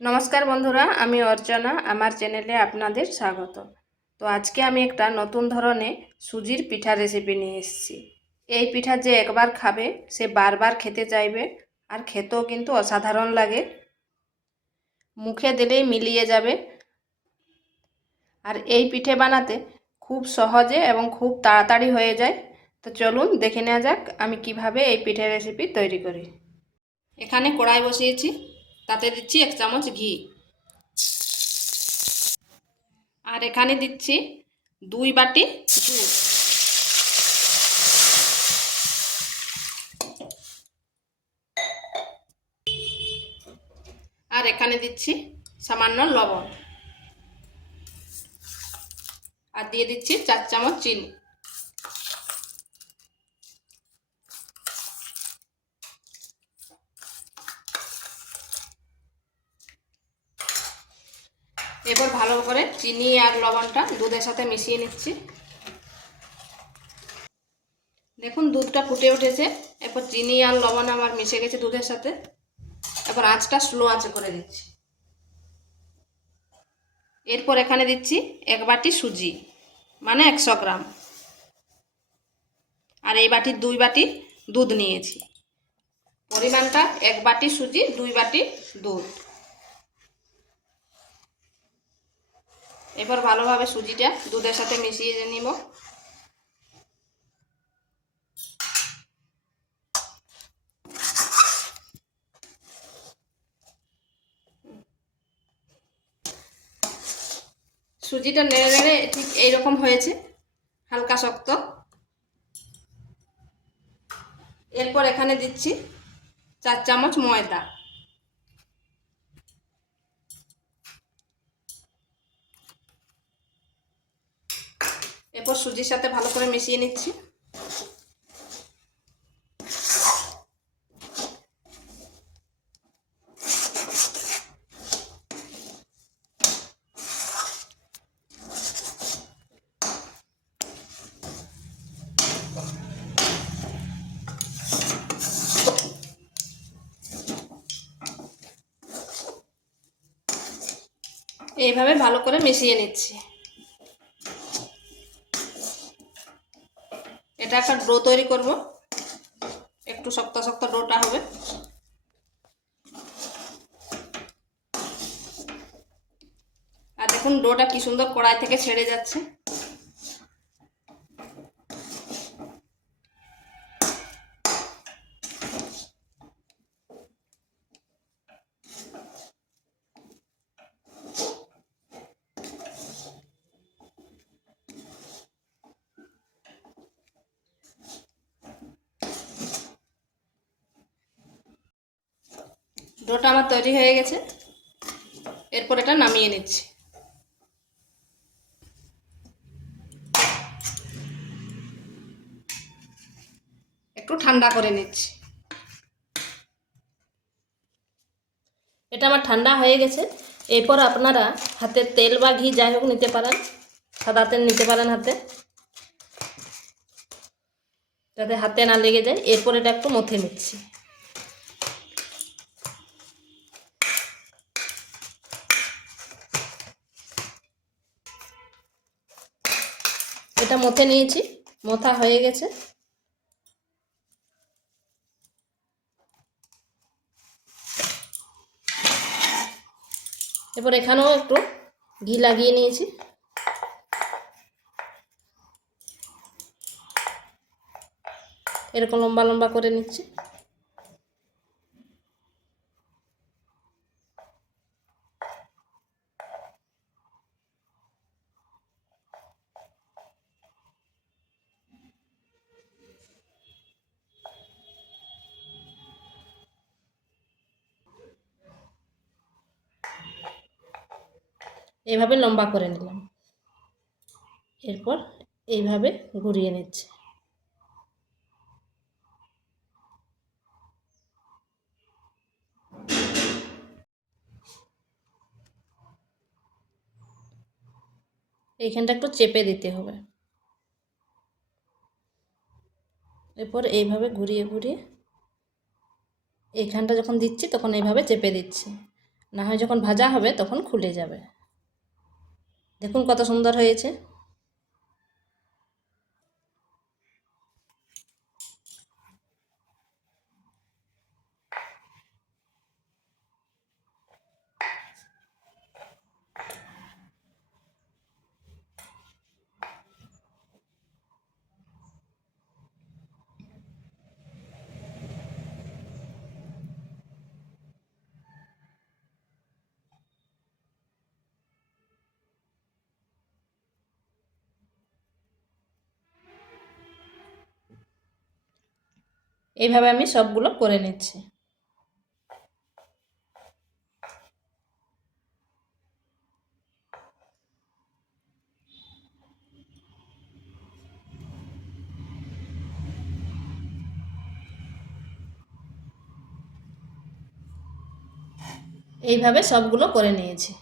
নমস্কার বন্ধুরা, আমি অর্চনা। আমার চ্যানেলে আপনাদের স্বাগত। তো আজকে আমি একটা নতুন ধরনের সুজির পিঠা রেসিপি নিয়ে এসেছি। এই পিঠা যে একবার খাবে সে বারবার খেতে চাইবে, আর খেতেও কিন্তু অসাধারণ লাগে, মুখে দিলেই মিলিয়ে যাবে। আর এই পিঠে বানাতে খুব সহজে এবং খুব তাড়াতাড়ি হয়ে যায়। তো চলুন দেখে নেওয়া যাক আমি কিভাবে এই পিঠে রেসিপি তৈরি করি। এখানে কড়াই বসিয়েছি, তাতে দিচ্ছি 1 চামচ ঘি। আর এখানে দিচ্ছি 2 বাটি দুধ। আর এখানে দিচ্ছি সামান্য লবণ। আর দিয়ে দিচ্ছি 4 চামচ চিনি। এবার ভালো করে চিনি আর লবণটা দুধের সাথে মিশিয়ে নিচ্ছি। দেখুন দুধটা ফুটে উঠেছে। এরপর চিনি আর লবণ আমার মিশে গেছে দুধের সাথে। এবার আঁচটা স্লো আঁচে করে দিচ্ছি। এরপর এখানে দিচ্ছি 1 বাটি সুজি, মানে 100 গ্রাম। আর এই বাটির 2 বাটি দুধ নিয়েছি। পরিমাণটা 1 বাটি সুজি 2 বাটি দুধ। এবার ভালোভাবে সুজিটা দুধের সাথে মিশিয়ে নিব। সুজিটা নেড়ে নেড়ে ঠিক এইরকম হয়েছে, হালকা শক্ত। এরপর এখানে দিচ্ছি 4 চামচ ময়দা। এরপর সুজির সাথে ভালো করে মিশিয়ে নিচ্ছি। এইভাবে ভালো করে মিশিয়ে নিচ্ছি। এটা একটা ডো তৈরি করব, একটু শক্ত শক্ত ডোটা হবে। আর দেখুন ডোটা কি সুন্দর কড়াই থেকে ছেড়ে যাচ্ছে। ডোটা আমার তৈরি হয়ে গেছে। এরপর এটা নামিয়ে নিচ্ছি। একটু ঠান্ডা করে নিচ্ছি। এটা আমার ঠান্ডা হয়ে গেছে। এরপর আপনারা হাতে তেল বা ঘি যাই হোক নিতে পারেন, সাদা তেল নিতে পারেন হাতে, যাতে হাতে না লেগে যায়। এরপর এটা একটু মথে নিচ্ছি। এটা মথে নিয়েছি, মথা হয়ে গেছে। এরপর এখানেও একটু ঘি লাগিয়ে নিয়েছি। এরকম লম্বা লম্বা করে নিচ্ছি। এইভাবে লম্বা করে নিলাম। এরপর এইভাবে ঘুরিয়ে নিচ্ছি। এইখানটা একটু চেপে দিতে হবে। এরপর এইভাবে ঘুরিয়ে ঘুরিয়ে এইখানটা যখন দিচ্ছি তখন এইভাবে চেপে দিচ্ছি। না হয় যখন ভাজা হবে তখন খুলে যাবে। দেখুন কত সুন্দর হয়েছে। এইভাবে আমি সবগুলো করে নিচ্ছি। এইভাবে সবগুলো করে নিয়েছি।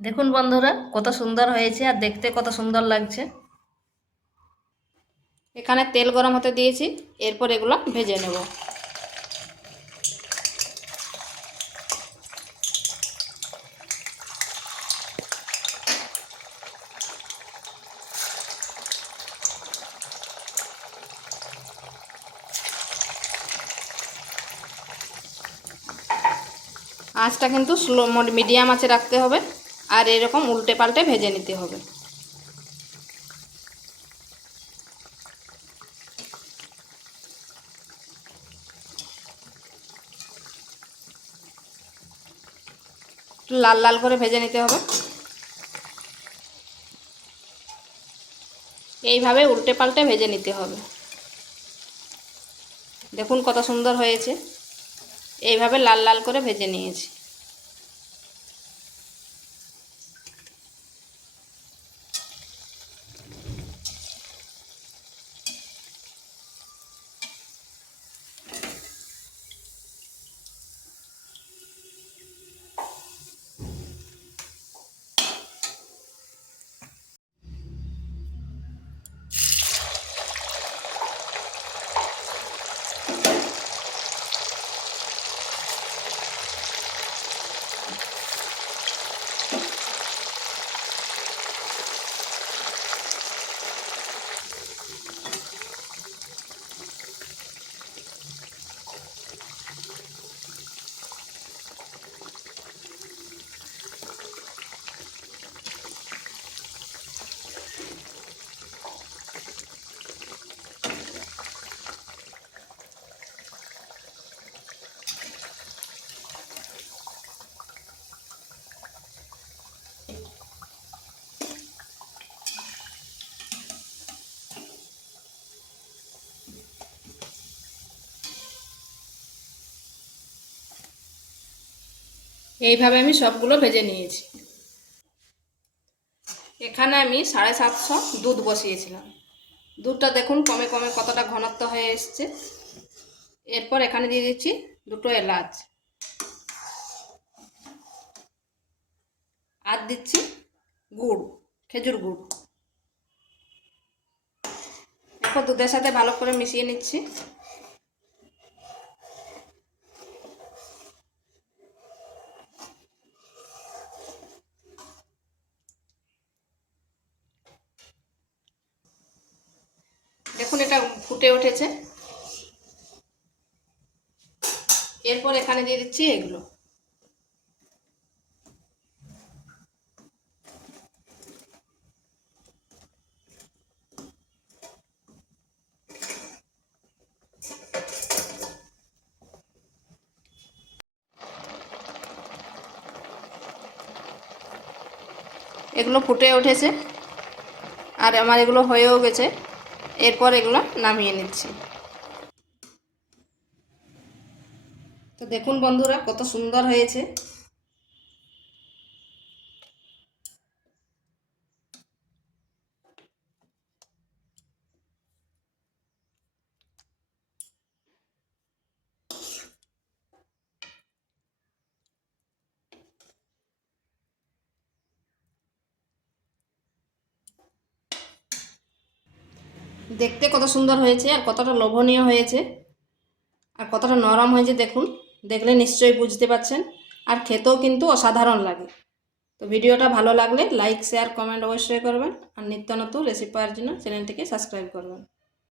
দেখুন বন্ধুরা কত সুন্দর হয়েছে আর দেখতে কত সুন্দর লাগছে। এখানে তেল গরম হতে দিয়েছি, এরপর এগুলো ভেজে নেব। আঁচটা কিন্তু স্লো মিডিয়াম আঁচে রাখতে হবে, আর এরকম উল্টে পাল্টে ভেজে নিতে হবে। একটু লাল লাল করে ভেজে নিতে হবে। এইভাবে উল্টে পাল্টে ভেজে নিতে হবে। দেখুন কত সুন্দর হয়েছে। এইভাবে লাল লাল করে ভেজে নিয়েছি। এইভাবে আমি সবগুলো ভেজে নিয়েছি। এখানে আমি 750 দুধ বসিয়েছিলাম। দুধটা দেখুন কমে কমে কতটা ঘনত্ব হয়ে এসছে। এরপর এখানে দিয়ে দিচ্ছি দুটো এলাচ, আর দিচ্ছি গুড়, খেজুর গুড়। এরপর দুধের সাথে ভালো করে মিশিয়ে নিচ্ছি। দেখুন এটা ফুটে উঠেছে। এরপর এখানে দিয়ে দিচ্ছি এগুলো। এগুলো ফুটে উঠেছে আর আমার এগুলো হয়েও গেছে। এরপর এগুলো নামিয়ে নিচ্ছি। তো দেখুন বন্ধুরা কত সুন্দর হয়েছে। দেখতে কত সুন্দর হয়েছে আর কতটা লোভনীয় হয়েছে আর কতটা নরম হয়েছে দেখুন, দেখলে নিশ্চয়ই বুঝতে পারছেন। আর খেতেও কিন্তু অসাধারণ লাগে। তো ভিডিওটা ভালো লাগলে লাইক শেয়ার কমেন্ট অবশ্যই করবেন আর নিত্য নতুন রেসিপি পাওয়ার জন্য চ্যানেলটিকে সাবস্ক্রাইব করবেন।